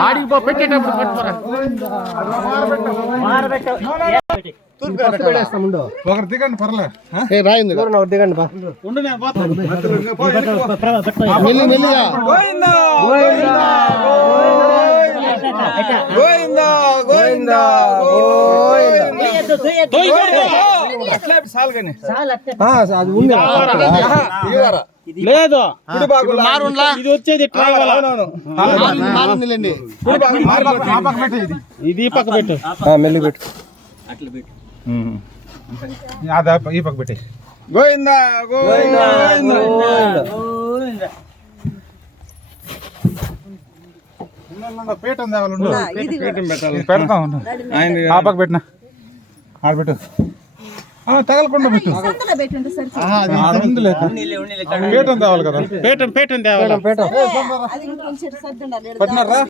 ఆడికి పో పెట్టేటప్పుడు పట్టుకోరా ఒకరు దిగండి పర్లే రాయింది దిగండి మెల్లిగా గోవిందా గోవిందా లేదు ఇది వచ్చేది ఇది పక్క పెట్టు మెల్లి పెట్టు ఈ పక్క పెట్టి గోవిందా గోవిందా పీఠం పెడతాం ఆ పక్క పెట్టినా ఆడబెట్టు తగలకుండా పెట్టు పీఠం తేవాలి కదా పేటం తేవాలి పెట్టినారా